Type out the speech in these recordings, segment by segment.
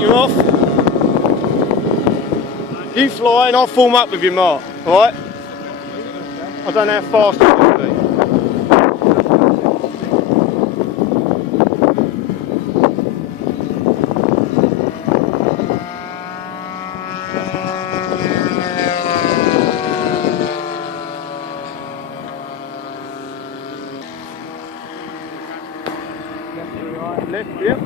you off. You fly and I'll form up with you, Mark. Alright? I don't know how fast it's going to be. Left, yep.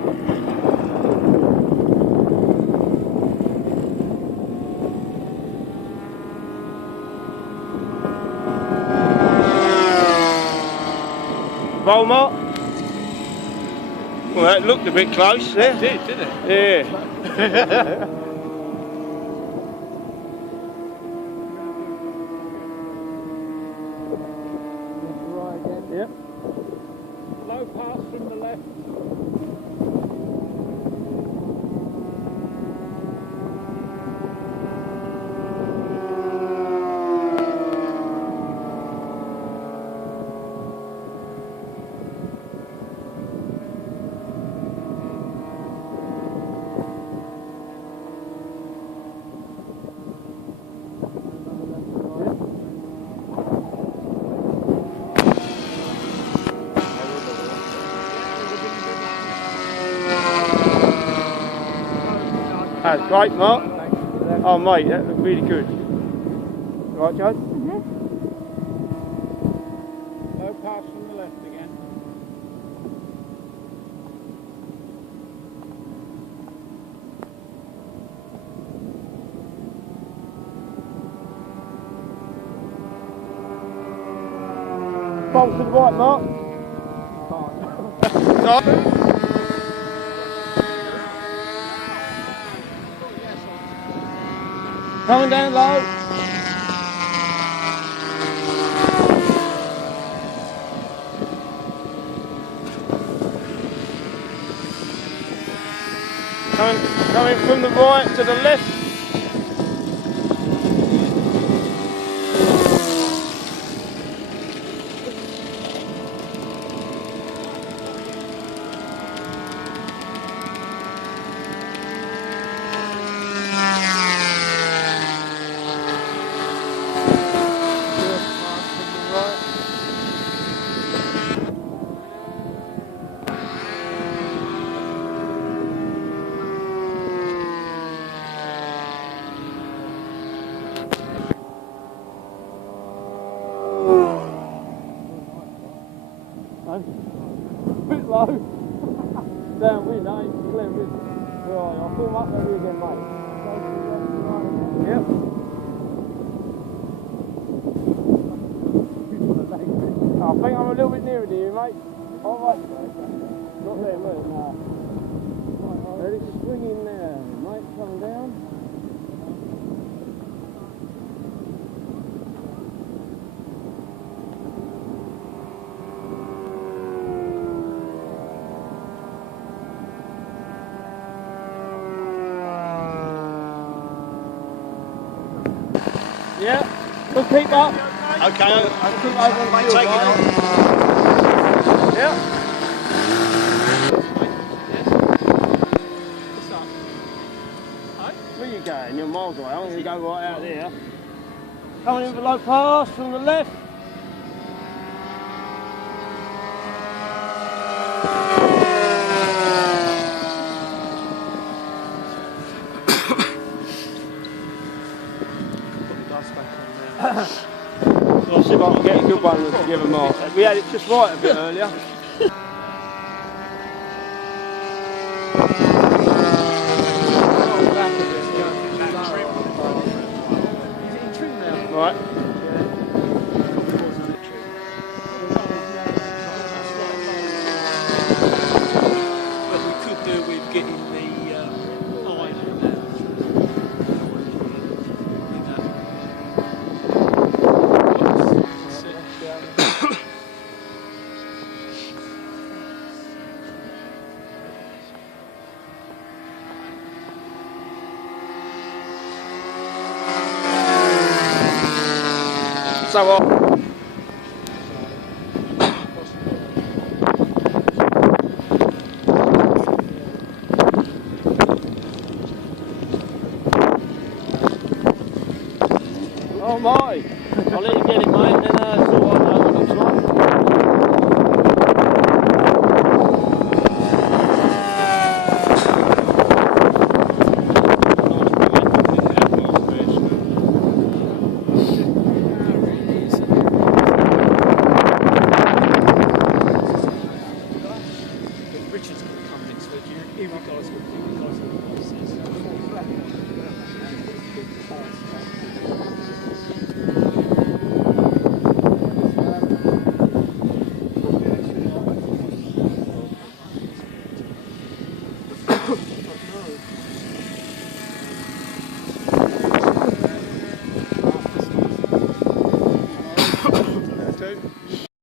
Roll, Mark. Well, that looked a bit close there. It did, didn't it? Yeah. Right again. Yep. Low pass from the left. That's great, Mark. Oh, mate, that looked really good. Right, Joe? Low pass from the left again. Bolt to the right, Mark. Can't. Coming down low. Coming from the right to the left. Bit low. Downwind, eh? Clear wind. Right, I'll form up maybe again, mate. Yep. I think I'm a little bit nearer to you, mate. Alright. Not there, look. No. Let it swing in there, mate. Coming down. Yeah, we'll keep up. Okay, I'll keep over on the field, take it on. Yeah. Where you going? You're miles away. I'm going to go right out there. Coming in for low pass from the left. I'll see if I can get a good one together, Mark. We had it just right a bit earlier. Right. But we could do with getting the line in there. So what? Oh my! I'll let you get it, mate, and then sort out what it looks like. Richard's going to come next week. You guys will